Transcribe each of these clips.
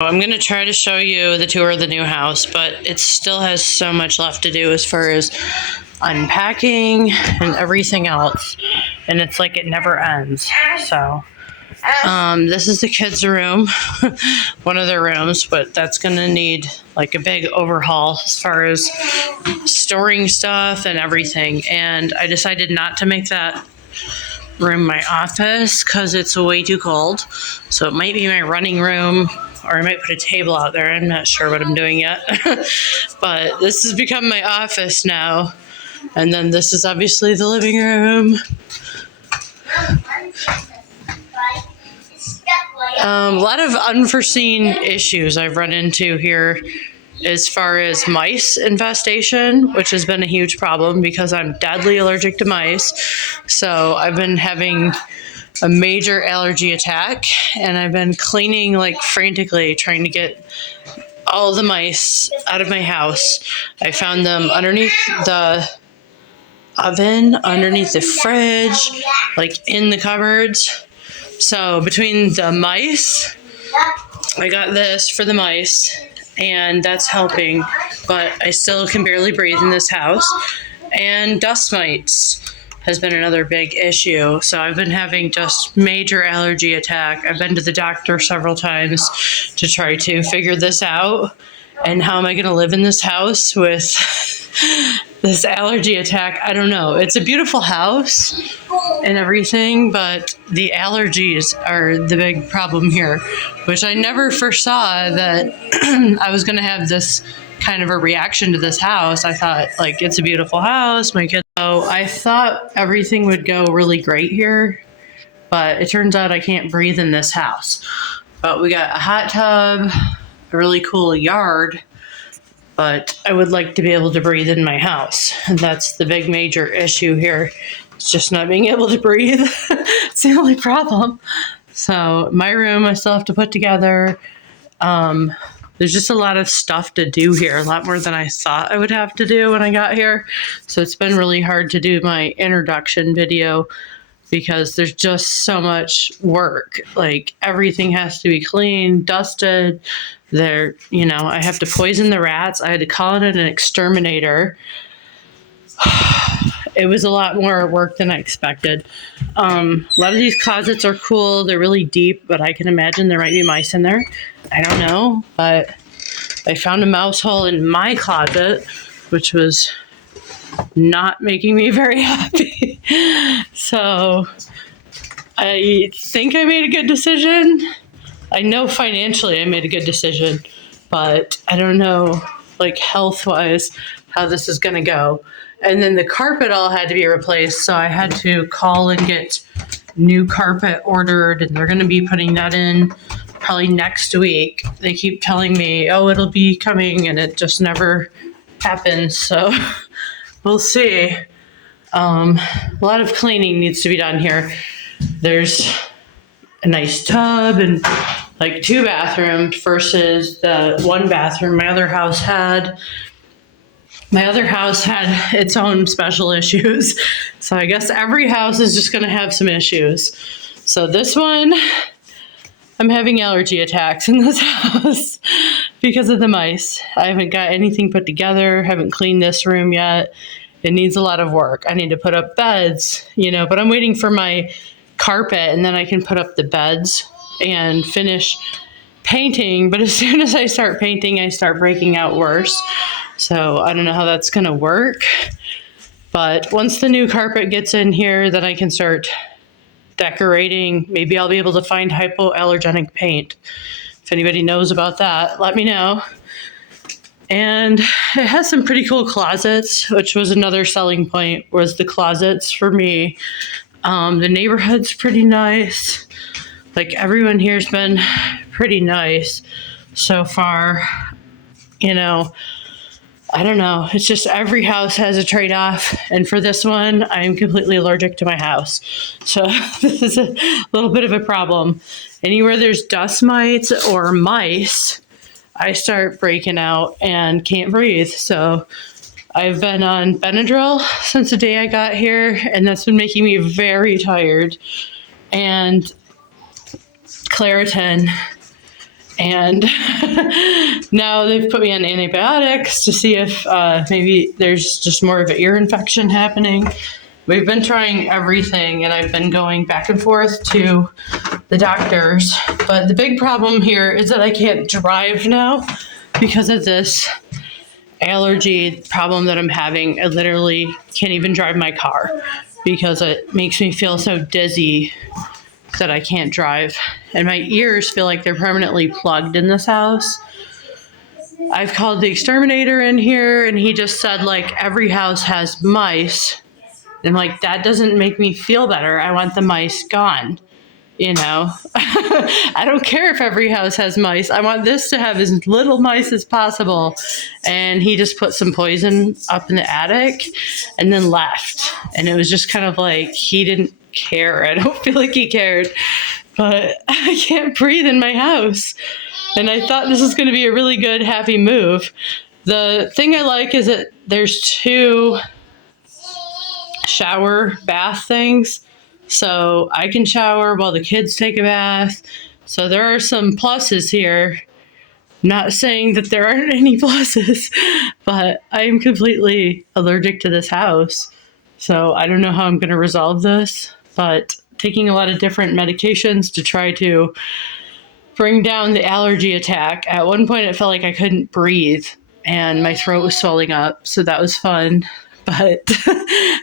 I'm going to try to show you the tour of the new house, but it still has so much left to do as far as unpacking and everything else. And it's like it never ends. So this is the kids' room, one of their rooms, but that's going to need like a big overhaul as far as storing stuff and everything. And I decided not to make that room my office because it's way too cold. So it might be my running room, or I might put a table out there. I'm not sure what I'm doing yet. But this has become my office now. And then this is obviously the living room. A lot of unforeseen issues I've run into here as far as mice infestation, which has been a huge problem because I'm deadly allergic to mice. So I've been having a major allergy attack, and I've been cleaning like frantically, trying to get all the mice out of my house. I found them underneath the oven, underneath the fridge, like in the cupboards. So between the mice, I got this for the mice, and that's helping, but I still can barely breathe in this house. And dust mites has been another big issue. So I've been having just major allergy attack. I've been to the doctor several times to try to figure this out. And how am I going to live in this house with this allergy attack? I don't know. It's a beautiful house and everything, but the allergies are the big problem here, which I never foresaw that I was going to have this kind of a reaction to this house. I thought, like, it's a beautiful house. My kids. So I thought everything would go really great here, but it turns out I can't breathe in this house. But we got a hot tub, a really cool yard, but I would like to be able to breathe in my house. And that's the big major issue here. It's just not being able to breathe. It's the only problem. So my room I still have to put together. There's just a lot of stuff to do here, a lot more than I thought I would have to do when I got here. So it's been really hard to do my introduction video because there's just so much work. Like, everything has to be cleaned, dusted. I have to poison the rats. I had to call in an exterminator. It was a lot more work than I expected. A lot of these closets are cool. They're really deep, but I can imagine there might be mice in there. I don't know, but I found a mouse hole in my closet, which was not making me very happy. So I think I made a good decision. I know financially I made a good decision, but I don't know, like, health-wise, how this is going to go. And then the carpet all had to be replaced, so I had to call and get new carpet ordered, and they're going to be putting that in probably next week. They keep telling me, oh, it'll be coming, and it just never happens. So we'll see. A lot of cleaning needs to be done here. There's a nice tub and like 2 bathrooms versus the 1 bathroom my other house had. My other house had its own special issues. So I guess every house is just going to have some issues. So this one, I'm having allergy attacks in this house because of the mice. I haven't got anything put together, haven't cleaned this room yet. It needs a lot of work. I need to put up beds, but I'm waiting for my carpet, and then I can put up the beds and finish painting. But as soon as I start painting, I start breaking out worse. So I don't know how that's going to work. But once the new carpet gets in here, then I can start decorating. Maybe I'll be able to find hypoallergenic paint. If anybody knows about that, let me know. And it has some pretty cool closets, which was another selling point, was the closets for me. The neighborhood's pretty nice. Like, everyone here's been pretty nice so far. I don't know. It's just every house has a trade-off. And for this one, I'm completely allergic to my house. So this is a little bit of a problem. Anywhere there's dust mites or mice, I start breaking out and can't breathe. So I've been on Benadryl since the day I got here, and that's been making me very tired. And Claritin. And now they've put me on antibiotics to see if maybe there's just more of an ear infection happening. We've been trying everything, and I've been going back and forth to the doctors. But the big problem here is that I can't drive now because of this allergy problem that I'm having. I literally can't even drive my car because it makes me feel so dizzy that I can't drive. And my ears feel like they're permanently plugged in this house. I've called the exterminator in here, and he just said, like, every house has mice. And, like, that doesn't make me feel better. I want the mice gone, you know? I don't care if every house has mice. I want this to have as little mice as possible. And he just put some poison up in the attic and then left. And it was just kind of like he didn't care. I don't feel like he cared. But I can't breathe in my house. And I thought this was going to be a really good, happy move. The thing I like is that there's 2 shower bath things. So I can shower while the kids take a bath. So there are some pluses here. Not saying that there aren't any pluses, but I am completely allergic to this house. So I don't know how I'm going to resolve this, but taking a lot of different medications to try to bring down the allergy attack. At one point, it felt like I couldn't breathe and my throat was swelling up. So that was fun. But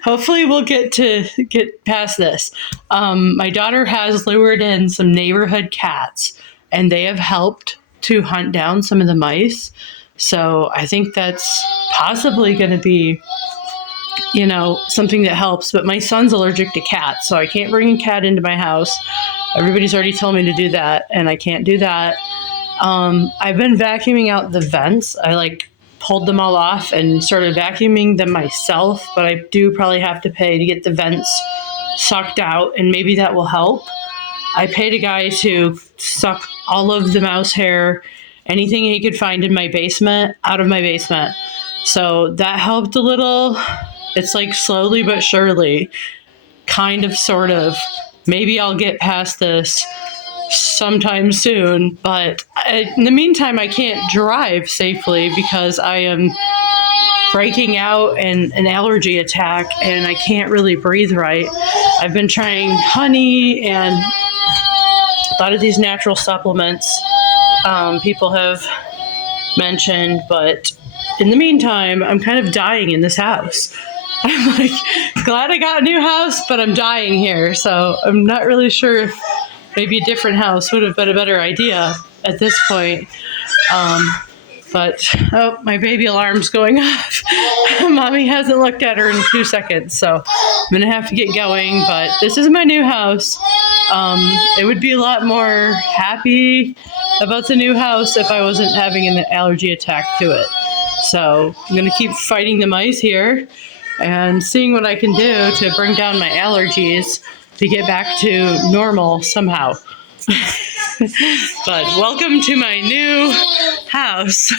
hopefully we'll get past this. My daughter has lured in some neighborhood cats, and they have helped to hunt down some of the mice. So I think that's possibly going to be, you know, something that helps. But my son's allergic to cats, so I can't bring a cat into my house. Everybody's already told me to do that, and I can't do that. I've been vacuuming out the vents. I pulled them all off and started vacuuming them myself, but I do probably have to pay to get the vents sucked out, and maybe that will help. I paid a guy to suck all of the mouse hair, anything he could find in my basement, out of my basement. So that helped a little. It's like slowly but surely, kind of, sort of. Maybe I'll get past this sometime soon, but in the meantime, I can't drive safely because I am breaking out in an allergy attack and I can't really breathe right. I've been trying honey and a lot of these natural supplements people have mentioned, but in the meantime, I'm kind of dying in this house. I'm like, glad I got a new house, but I'm dying here. So I'm not really sure if maybe a different house would have been a better idea at this point. But my baby alarm's going off. Mommy hasn't looked at her in 2 seconds, so I'm going to have to get going. But this is my new house. It would be a lot more happy about the new house if I wasn't having an allergy attack to it. So I'm going to keep fighting the mice here and seeing what I can do to bring down my allergies to get back to normal somehow. But welcome to my new house.